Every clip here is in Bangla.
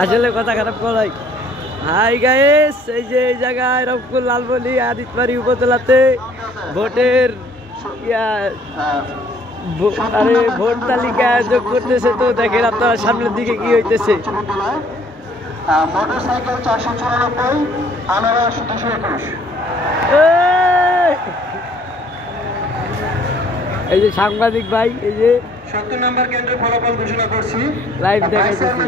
আসলে কথা খারাপ করাই। হাই গাইস, এই যে এই জায়গায় রংপুর লালবনি আদিতবাড়ি উপজেলাতে ভোটের ভোট তালিকা আয়োজন করতেছে। তো দেখেন আপনারা সামনের দিকে কি হইতেছে। এই যে সাংবাদিক ভাই, এই যে 70 নম্বর কেন্দ্রের ফলাফল ঘোষণা করছি। লাইভ দেখাইতেছি।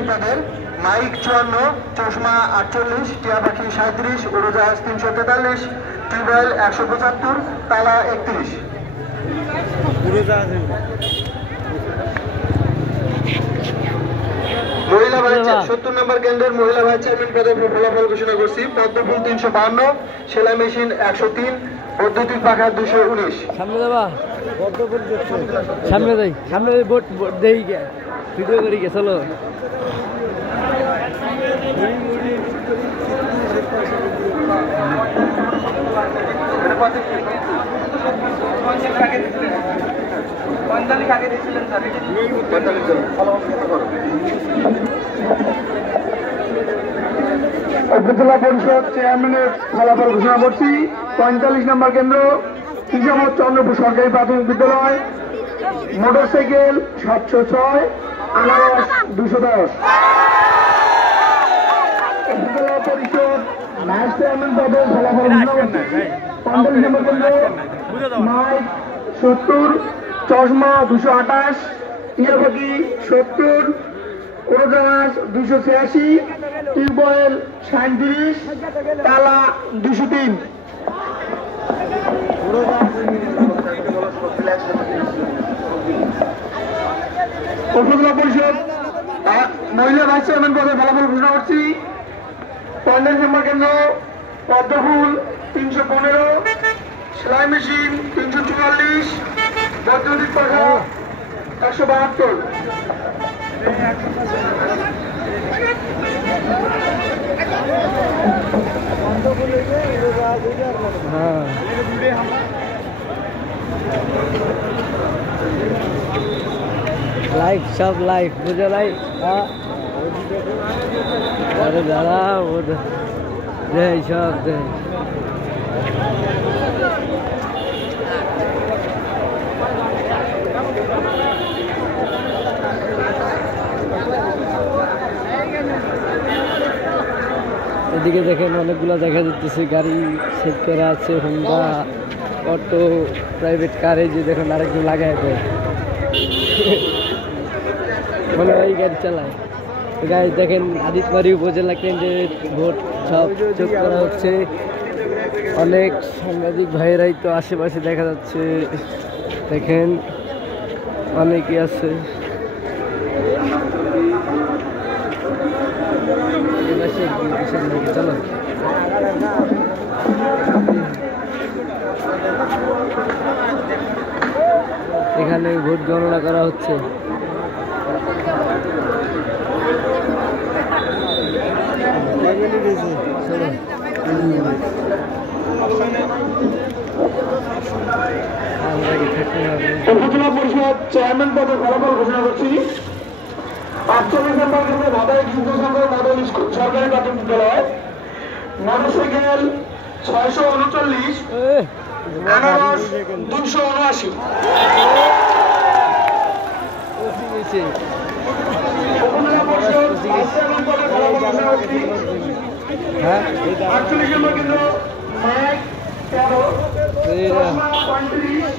মাইক 54, চশমা 48, টিয়া পাখি 37, উড়োজাহাজ 343, টিউবওয়েল 175, তালা 31। মহিলা ভাইস 70 নম্বর কেন্দ্রের মহিলা ভাইস চেয়ারম্যান পদের ফলাফল ঘোষণা করছি। পদ্মফুল 352, সেলাই মেশিন 103, বৈদ্যুতিক পাখা 219। সামনে যাবা, সামনে যাই, সামনে ভোট দেই গে, ভিডিও করি গে, চলো। উপজেলা পরিষদ চেয়ারম্যানের ফলাফল ঘোষণা করছি। 45 নম্বর কেন্দ্র কিসমত চন্দ্রপুর সরকারি প্রাথমিক বিদ্যালয়, মোটরসাইকেল 706, আনারস 210। উপজেলা পরিষদ ভাইস চেয়ারম্যান পদের ফলাফল ঘোষণা করছি। 45 নম্বর কেন্দ্র মাইক 70, চশমা 228, টিয়াপাখি 70, উড়োজাহাজ 286, টিউবওয়েল 37, তালা 203। উপজেলা পরিষদ মহিলা ভাইস চেয়ারম্যান পদের ফলাফল ঘোষণা করছি। 50 নম্বর কেন্দ্র পদ্মফুল 315, সেলাই মেশিন 344, বৈদ্যুতিক পাখা 172। লাইভ, সব লাইভ, বুঝে ভাই। আরে দাঁড়া, দেয় সব দেয়। এদিকে দেখেন অনেকগুলো দেখা যাচ্ছে গাড়ি সেট করা আছে, হোন্ডা, অটো, প্রাইভেট কারে। যে দেখেন আরেকজন লাগাই দেয়, মনে হয় গাড়ি চালায়। গাড়ি দেখেন আদিতবাড়ি উপজেলা কেন্দ্রের ভোট সব যোগ করা হচ্ছে। অনেক সাংবাদিক ভাইয়েরাই তো আশেপাশে দেখা যাচ্ছে, দেখেন অনেকেই আছে। চলো, এখানে ভোট গণনা করা হচ্ছে। উপজেলা পরিষদ চেয়ারম্যান পদের ফলাফল ঘোষণা করছি। 45 নম্বর কেন্দ্রে ভাদাই যুব সংঘ মডেল সরকারি প্রাথমিক বিদ্যালয়, মোটরসাইকেল 639, আনারস 279। উপজেলা পরিষদ চেয়ারম্যান পদের ফলাফল ঘোষণা করছি। 48 নম্বর কেন্দ্র মাইক 13, চশমা 35,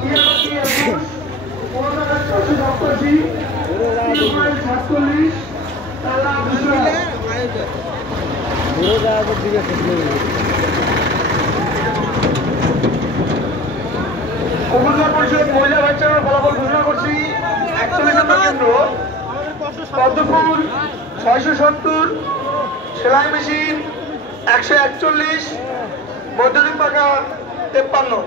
টিয়াপাখি 21, উড়োজাহাজ 487, টিউবওয়েল 47, তালা 200। উপজেলা পরিষদ মহিলা ভাইস চেয়ারম্যান ফলাফল ঘোষণা করছি। 41 নম্বর কেন্দ্র পদ্মফুল 670, সেলাই মেশিন 141, বৈদ্যুতিক পাখা 53।